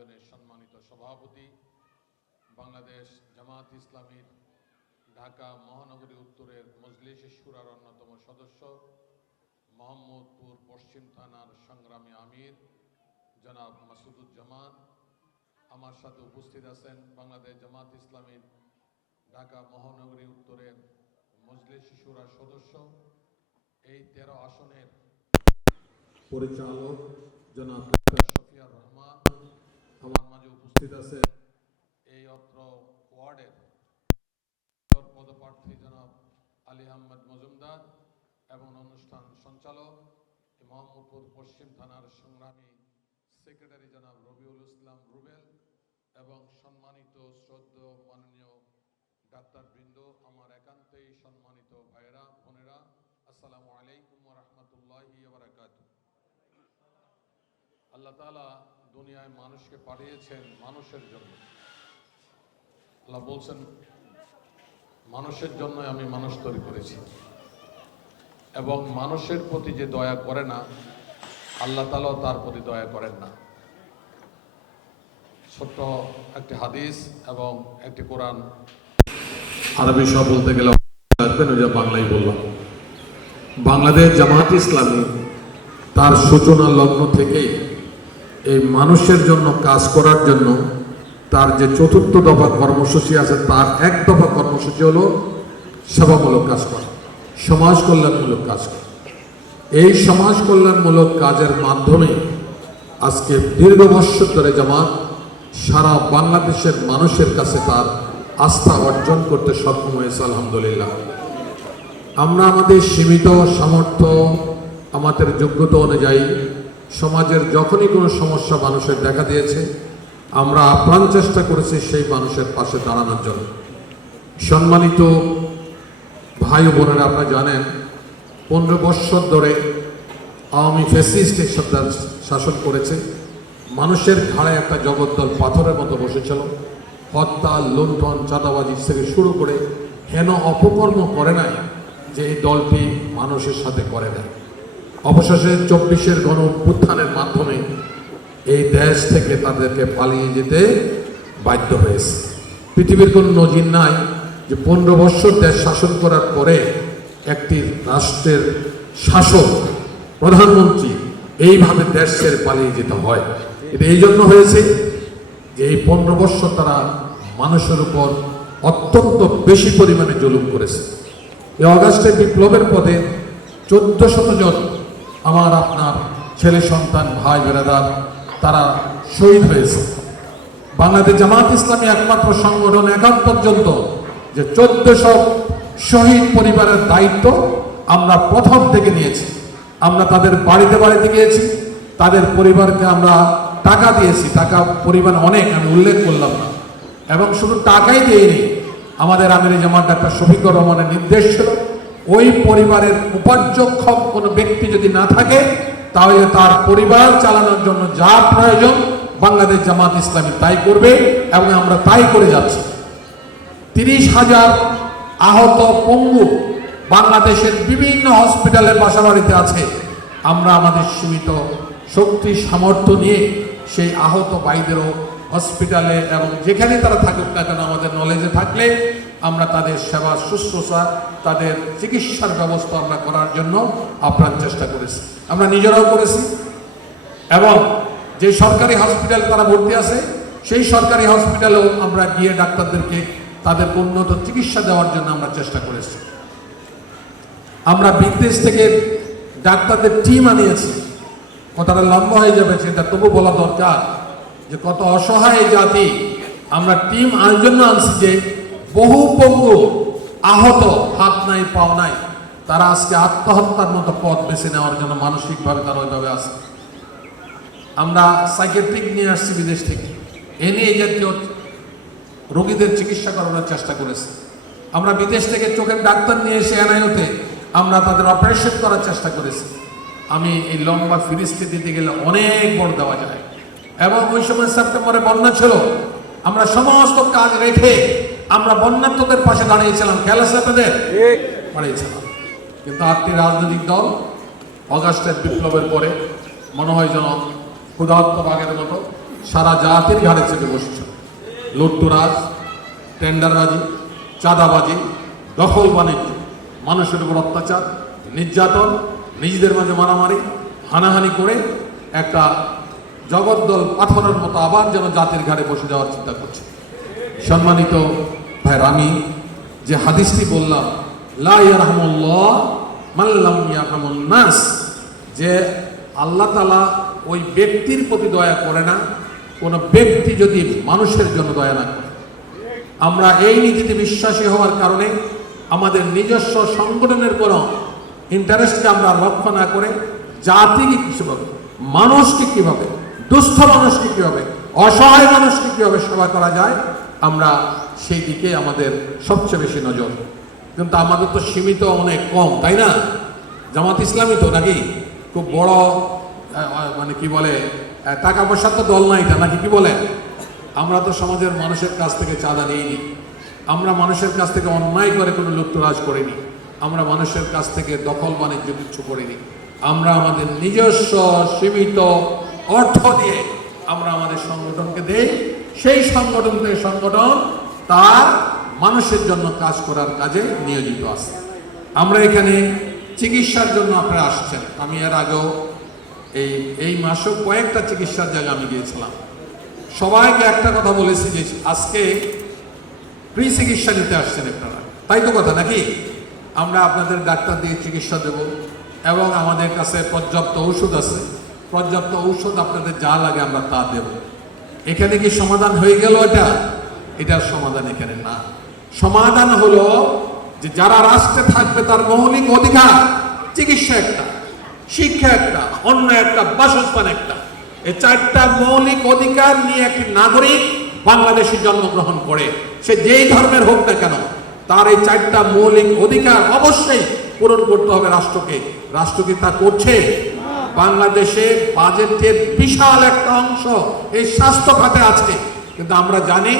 আয়োজনের সম্মানিত সভাপতি, বাংলাদেশ জামাত ইসলামীর ঢাকা মহানগরী উত্তরের মজলিস সুরার অন্যতম সদস্য, মোহাম্মদপুর পশ্চিম থানার সংগ্রামী আমির, জনাব মাসুদুজ্জামান। আমার সাথে উপস্থিত আছেন বাংলাদেশ জামাত ইসলামীর ঢাকা মহানগরী উত্তরের মজলিস সুরার সদস্য, এই তেরো আসনের পরিচালক জনাব আমার মাঝে উপস্থিত আছেন এই অত্র ওয়ার্ডের পদপ্রার্থী জনাব আলী আহমদ মজুমদার এবং অনুষ্ঠান সঞ্চালক মোহাম্মদপুর পশ্চিম থানার সংগ্রামী সেক্রেটারি জনাব রবিউল ইসলাম রুবেল এবং সম্মানিত শ্রদ্ধেয় মাননীয় ডাক্তারবৃন্দ, আমার একান্তই সম্মানিত ভাইরা বোনেরা, আসসালামু আলাইকুম রহমতুল্লাহি আল্লাহ তাআলা দুনিয়ায় মানুষকে পাঠিয়েছেন মানুষের জন্য। আল্লাহ বলছেন, মানুষের জন্য আমি মানুষ তৈরি করেছি। এবং মানুষের প্রতি যে দয়া করে না, আল্লাহ তালাও তার প্রতি দয়া করেন না। ছোট্ট একটি হাদিস এবং একটি কোরআন। আরবি সব বলতে গেলে বাংলায় বললাম। বাংলাদেশ জামাত ইসলামী তার সূচনা লগ্ন থেকেই এই মানুষের জন্য, কাজ করার জন্য তার যে চতুর্থ দফা কর্মসূচি আছে, তার এক দফা কর্মসূচি হলো সেবামূলক কাজ করা, সমাজ কল্যাণমূলক কাজ করা। এই সমাজ কল্যাণমূলক কাজের মাধ্যমে আজকে দীর্ঘ বৎসর ধরে জামাত সারা বাংলাদেশের মানুষের কাছে তার আস্থা অর্জন করতে সক্ষম হয়েছে, আলহামদুলিল্লাহ। আমরা আমাদের সীমিত সামর্থ্য, আমাদের যোগ্যতা অনুযায়ী সমাজের যখনই কোনো সমস্যা মানুষের দেখা দিয়েছে, আমরা আপ্রাণ চেষ্টা করেছি সেই মানুষের পাশে দাঁড়ানোর জন্য। সম্মানিত ভাই বোনেরা, আপনারা জানেন, পনেরো বৎসর ধরে আওয়ামী ফ্যাসিস্ট এই সরকার শাসন করেছে। মানুষের ঘাড়ে একটা জগদ্দল পাথরের মতো বসেছিল। হত্যা, লুণ্ঠন, চাঁদাবাজি থেকে শুরু করে হেন অপকর্ম করে নাই যে এই দলটি মানুষের সাথে করে দেয় অবশেষে চব্বিশের গণ অভ্যুত্থানের মাধ্যমে এই দেশ থেকে তাদেরকে পালিয়ে যেতে বাধ্য হয়েছে। পৃথিবীর কোনো নজির নাই যে পনেরো বৎসর দেশ শাসন করার পরে একটি রাষ্ট্রের শাসক, প্রধানমন্ত্রী এইভাবে দেশ ছেড়ে পালিয়ে যেতে হয়। এটা এই জন্য হয়েছে যে এই পনেরো বৎসর তারা মানুষের উপর অত্যন্ত বেশি পরিমাণে জুলুম করেছে। এই অগাস্টের বিপ্লবের পদে চোদ্দ শত জন আমার আপনার ছেলে সন্তান, ভাই, বেড়াদার, তারা শহীদ হয়েছে। বাংলাদেশ জামাত ইসলামী একমাত্র সংগঠন এখন পর্যন্ত যে চোদ্দশো শহীদ পরিবারের দায়িত্ব আমরা প্রথম থেকে নিয়েছি। আমরা তাদের বাড়িতে বাড়িতে গিয়েছি, তাদের পরিবারকে আমরা টাকা দিয়েছি। টাকা পরিমাণ অনেক, আমি উল্লেখ করলাম না। এবং শুধু টাকাই দিইনি, আমাদের আমির জামাত ডাক্তার শফিকুর রহমানের নির্দেশ ছিল ওই পরিবারের উপার্যক্ষম কোনো ব্যক্তি যদি না থাকে, তাহলে তার পরিবার চালানোর জন্য যা প্রয়োজন বাংলাদেশ জামাত ইসলামী তাই করবে এবং আমরা তাই করে যাচ্ছি। তিরিশ হাজার আহত পঙ্গু বাংলাদেশের বিভিন্ন হসপিটালের বাসাবাড়িতে আছে। আমরা আমাদের সীমিত শক্তি, সামর্থ্য নিয়ে সেই আহত ভাইদেরও হসপিটালে এবং যেখানে তারা থাকুক না কেন আমাদের নলেজে থাকলে আমরা তাদের সেবা শুশ্রূষা, তাদের চিকিৎসার ব্যবস্থা আমরা করার জন্য আপ্রাণ চেষ্টা করেছি। আমরা নিজেরাও করেছি। এবং যে সরকারি হসপিটাল তারা ভর্তি আছে, সেই সরকারি হসপিটালেও আমরা গিয়ে ডাক্তারদেরকে তাদের উন্নত চিকিৎসা দেওয়ার জন্য আমরা চেষ্টা করেছি। আমরা বিদেশ থেকে ডাক্তারদের টিম আনিয়েছি। কথাটা লম্বা হয়ে যাবে, সেটা তবু বলা দরকার যে কত অসহায় জাতি আমরা টিম আনার জন্য আনছি যে বহু পঙ্গু আহত, হাত নাই, পাও নাই। তারা আজকে আত্মহত্যার মতো পথ বেছে নেওয়ার জন্য মানসিকভাবে তারা ওইভাবে আছে। আমরা সাইকেট্রিক নিয়ে আসছি বিদেশ থেকে। এ নিয়ে জাতীয় রোগীদের চিকিৎসা করানোর চেষ্টা করেছি। আমরা বিদেশ থেকে চোখের ডাক্তার নিয়ে এসে এনআইওতে আমরা তাদের অপারেশন করার চেষ্টা করেছি। আমি এই লম্বা ফিরিস্তি দিতে গেলে অনেক বড় দেওয়া যায়। এবং ওই সময় সেপ্টেম্বরে বন্যা ছিল। আমরা সমস্ত কাজ রেখে আমরা বন্যার্থদের পাশে দাঁড়িয়েছিলাম। খেলা সাথেদের দাঁড়িয়েছিলাম। কিন্তু আটটি রাজনৈতিক দল অগাস্টের বিপ্লবের পরে মনে হয় যেন ক্ষুধার্ত বাঘের মতো সারা জাতির ঘাড়ে চেপে বসছে। লুট্টুরাজ টেন্ডারবাজি চাঁদাবাজি দখল বাণিজ্য মানুষের উপর অত্যাচার নির্যাতন নিজেদের মাঝে মারামারি হানাহানি করে একটা জগদ্দল পাথরের মতো আবার যেন জাতির ঘাড়ে বসে যাওয়ার চিন্তা করছে। সম্মানিত ভাই আমি যে হাদিসটি বললাম, লা ইয়ারহামুল্লাহ মাল্লাম ইয়ারহামুন নাস, যে আল্লাহ তালা ওই ব্যক্তির প্রতি দয়া করে না, কোনো ব্যক্তি যদি মানুষের জন্য দয়া না করে। আমরা এই নীতিতে বিশ্বাসী হওয়ার কারণে আমাদের নিজস্ব সংগঠনের কোনো ইন্টারেস্টকে আমরা লক্ষ্য না করে, জাতিকে কীভাবে, মানুষকে কীভাবে, দুস্থ মানুষকে কীভাবে, অসহায় মানুষকে কীভাবে সেবা করা যায় আমরা সেই দিকে আমাদের সবচেয়ে বেশি নজর। কিন্তু আমাদের তো সীমিত অনেক কম, তাই না? জামাত ইসলামী তো নাকি? খুব বড় মানে কি বলে টাকা পয়সার তো দল না নাকি কি বলে? আমরা তো সমাজের মানুষের কাছ থেকে চাঁদা নিইনি। আমরা মানুষের কাছ থেকে অন্যায় করে কোনো লুপ্তরাজ করিনি। আমরা মানুষের কাছ থেকে দখল বাণিজ্য কিছু করিনি। আমরা আমাদের নিজস্ব সীমিত অর্থ দিয়ে আমরা আমাদের সংগঠনকে দেই। সেই সংগঠন থেকে সংগঠন তার মানুষের জন্য কাজ করার কাজে নিয়োজিত আছে। আমরা এখানে চিকিৎসার জন্য আপনারা আসছেন। আমি এর আগেও এই এই মাসেও কয়েকটা চিকিৎসার জায়গায় আমি গিয়েছিলাম। সবাইকে একটা কথা বলেছি যে আজকে ফ্রি চিকিৎসা নিতে আসছেন আপনারা। তাই তো কথা নাকি? আমরা আপনাদের ডাক্তার দিয়ে চিকিৎসা দেব এবং আমাদের কাছে পর্যাপ্ত ঔষধ আছে। পর্যাপ্ত ঔষধ আপনাদের যা লাগে আমরা তা দেব। এখানে কি সমাধান হয়ে গেল এটা? এটার সমাধান এখানে না। সমাধান হলো যে যারা রাষ্ট্রে থাকবে তার মৌলিক অধিকার, চিকিৎসা একটা, শিক্ষা একটা অন্য একটা, বাসস্থান একটা। এই চারটা মৌলিক অধিকার নিয়ে একটি নাগরিক বাংলাদেশে জন্মগ্রহণ করে, সে যেই ধর্মের হোক না কেন, তার এই চারটা মৌলিক অধিকার অবশ্যই পূরণ করতে হবে রাষ্ট্রকে। রাষ্ট্র কি তা করছে? বাংলাদেশে বাজেটের বিশাল একটা অংশ এই স্বাস্থ্য খাতে আছে। কিন্তু আমরা জানি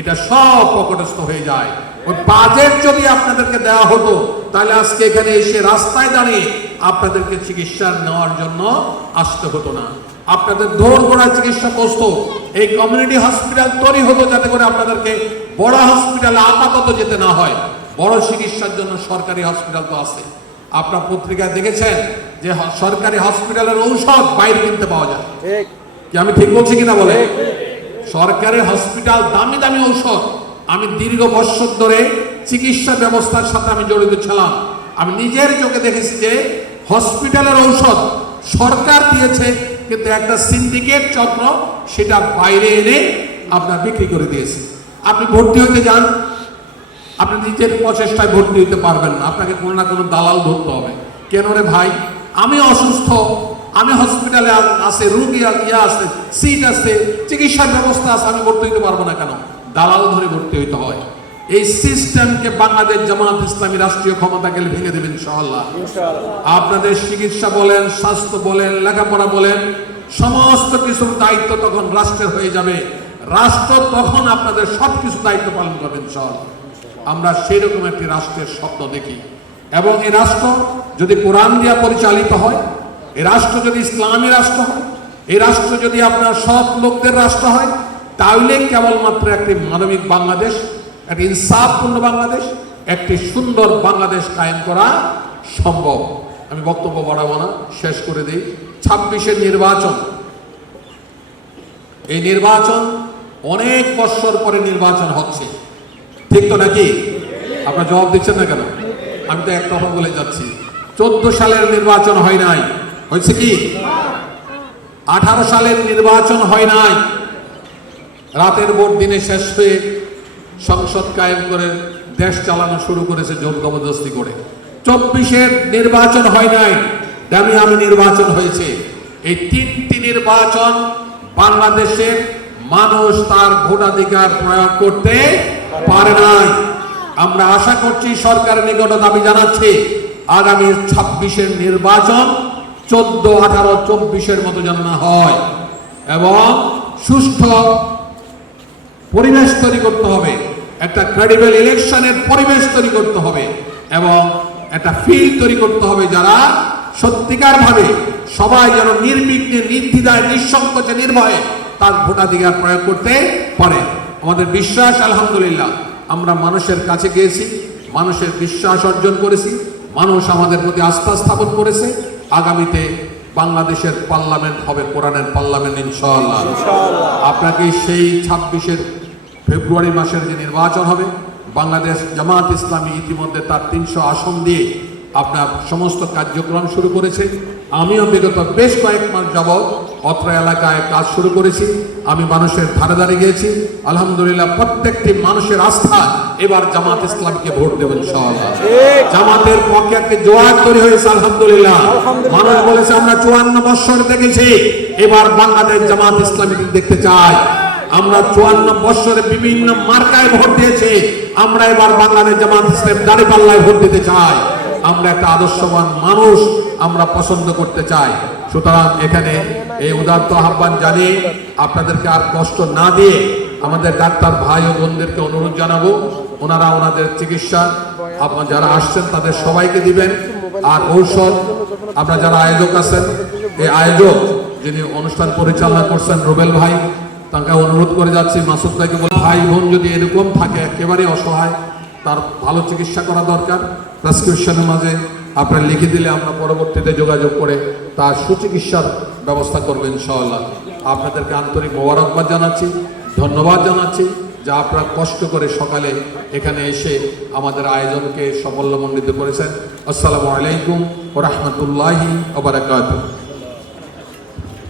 এটা সব পকটস্থ হয়ে যায়। ওই বাজেট যদি আপনাদেরকে দেওয়া হতো, তাহলে আজকে এখানে এসে রাস্তায় দাঁড়িয়ে আপনাদেরকে চিকিৎসা নেওয়ার জন্য আসতে হতো না। আপনাদের দৌড় গোড়া চিকিৎসা বসত এই কমিউনিটি হসপিটাল তৈরি হতো যাতে করে আপনাদেরকে বড় হসপিটালে আপাতত যেতে না হয়। বড় চিকিৎসার জন্য সরকারি হসপিটাল তো আছে। আপনার পত্রিকায় দেখেছেন যে সরকারি হসপিটালের ঔষধ বাইরে কিনতে পাওয়া যায়। কি আমি ঠিক বলছি কিনা বলে? সরকারের হসপিটাল দামি দামি ঔষধ। আমি দীর্ঘ বৎসর ধরে চিকিৎসা ব্যবস্থার সাথে আমি জড়িত ছিলাম। আমি নিজের চোখে দেখেছি যে হসপিটালের ঔষধ সরকার দিয়েছে কিন্তু একটা সিন্ডিকেট চক্র সেটা বাইরে এনে আপনার বিক্রি করে দিয়েছে। আপনি ভর্তি হতে যান আপনি নিজের প্রচেষ্টায় ভর্তি হতে পারবেন না। আপনাকে কোনো না কোনো দালাল ধরতে হবে। কেন রে ভাই? আমি অসুস্থ। আমি হসপিটালে আছে রুগী ইয়ে আছে সিট আছে চিকিৎসার ব্যবস্থা আছে আমি ভর্তি হতে পারব না কেন? দালাল ধরে ভর্তি হইতে হয়। এই সিস্টেমকে বাংলাদেশ জামাত ইসলামী রাষ্ট্রীয় ক্ষমতা গেলে ভেঙে দেবেন ইনশাআল্লাহ। ইনশাআল্লাহ। আপনাদের চিকিৎসা বলেন স্বাস্থ্য বলেন লেখাপড়া বলেন সমস্ত কিছুর দায়িত্ব তখন রাষ্ট্রের হয়ে যাবে। রাষ্ট্র তখন আপনাদের সব কিছু দায়িত্ব পালন করবেন সব আমরা সেই রকম একটি রাষ্ট্রের স্বপ্ন দেখি। এবং এই রাষ্ট্র যদি কোরআন দিয়া পরিচালিত হয়, এই রাষ্ট্র যদি ইসলামী রাষ্ট্র হয়, এই রাষ্ট্র যদি আপনার সৎ লোকদের রাষ্ট্র হয়, তাহলে কেবলমাত্র একটি মানবিক বাংলাদেশ, একটি ইনসাফপূর্ণ বাংলাদেশ, একটি সুন্দর বাংলাদেশ কায়েম করা সম্ভব। আমি বক্তব্য বাড়াবো না শেষ করে দিই। ছাব্বিশের নির্বাচন। এই নির্বাচন অনেক বৎসর পরে নির্বাচন হচ্ছে। ঠিক তো নাকি? আপনার জবাব দিচ্ছেন না কেন? আমি তো এক কথা বলে যাচ্ছি। চোদ্দ সালের নির্বাচন হয় নাই। হয়েছে কি? আঠারো সালের নির্বাচন হয় নাই। রাতের ভোট দিনে শেষ হয়ে সংসদ কায়েম করে দেশ চালানো শুরু করেছে জোর জবরদস্তি করে। চব্বিশের নির্বাচন হয় নাই। দামি আমি নির্বাচন হয়েছে। এই তিনটি নির্বাচন বাংলাদেশের মানুষ তার ভোটাধিকার প্রয়োগ করতে পারে নাই। আমরা আশা করছি সরকারের নিকট দাবি জানাচ্ছি, আগামী ছাব্বিশের নির্বাচন চোদ্দ আঠারো চব্বিশের মতো যেন না হয়। এবং সুষ্ঠু পরিবেশ তৈরি করতে হবে, একটা ক্রেডিবল ইলেকশনের পরিবেশ তৈরি করতে হবে, এবং একটা ফিল্ড তৈরি করতে হবে যারা সত্যিকার ভাবে সবাই যেন নির্বিঘ্নে নির্দ্বিধায়, নিঃসংকোচে, নির্ভয়ে তার ভোটাধিকার প্রয়োগ করতে পারে। আমাদের বিশ্বাস আলহামদুলিল্লাহ আমরা মানুষের কাছে গিয়েছি মানুষের বিশ্বাস অর্জন করেছি মানুষ আমাদের প্রতি আস্থা স্থাপন করেছে। আগামীতে বাংলাদেশের পার্লামেন্ট হবে কোরআনের পার্লামেন্ট ইনশাআল্লাহ। আপনাকে সেই ছাব্বিশের ফেব্রুয়ারি মাসের যে নির্বাচন হবে বাংলাদেশ জামাত ইসলামী ইতিমধ্যে তার তিনশো আসন দিয়ে আপনার সমস্ত কার্যক্রম শুরু করেছে। আমিও বিগত বেশ কয়েক মাস যাবৎ অত্র এলাকায় কাজ শুরু করেছি। আমি মানুষের ধারে ধারে গিয়েছি। আলহামদুলিল্লাহ প্রত্যেকটি মানুষের আস্থা এবার জামাত ইসলামকে ভোট দেবেন জামাতের পক্ষে একটা জোয়ার তৈরি হয়েছে আলহামদুলিল্লাহ। মানুষ বলেছে আমরা চুয়ান্ন বৎসর দেখেছি। এবার বাংলাদেশ জামাত ইসলামীকে দেখতে চাই আমরা চুয়ান্ন বৎসরে বিভিন্ন মার্কায় ভোট দিয়েছি। আমরা এবার বাংলাদেশ জামাত ইসলাম দাঁড়িপাল্লায় ভোট দিতে চাই। আমরা একটা আদর্শবান মানুষ আমরা পছন্দ করতে চাই। সুতরাং এখানে এই উদাত্ত আহ্বান জানিয়ে আপনাদেরকে আর কষ্ট না দিয়ে আমাদের ডাক্তার ভাই ও বোনদেরকে অনুরোধ জানাব। ওনারা ওনাদের চিকিৎসা, আপনার যারা আসছেন তাদের সবাইকে দিবেন। আর ঔষধ, আপনার যারা আয়োজক আছেন, এই আয়োজক যিনি অনুষ্ঠান পরিচালনা করছেন রুবেল ভাই, তাকে অনুরোধ করে যাচ্ছি। মাসুদ ভাইকে বল, ভাই, বোন যদি এরকম থাকে, একেবারে অসহায়, তার ভালো চিকিৎসা করা দরকার। প্রেসক্রিপশনের মাঝে আপনার লিখে দিলে আমরা পরবর্তীতে যোগাযোগ করে তার সুচিকিৎসার ব্যবস্থা করবেন ইনশাআল্লাহ। আপনাদেরকে আন্তরিক মোবারকবাদ জানাচ্ছি, ধন্যবাদ জানাচ্ছি যা আপনারা কষ্ট করে সকালে এখানে এসে আমাদের আয়োজনকে সাফল্যমণ্ডিত করেছেন। আসসালামু আলাইকুম ও রহমতুল্লাহি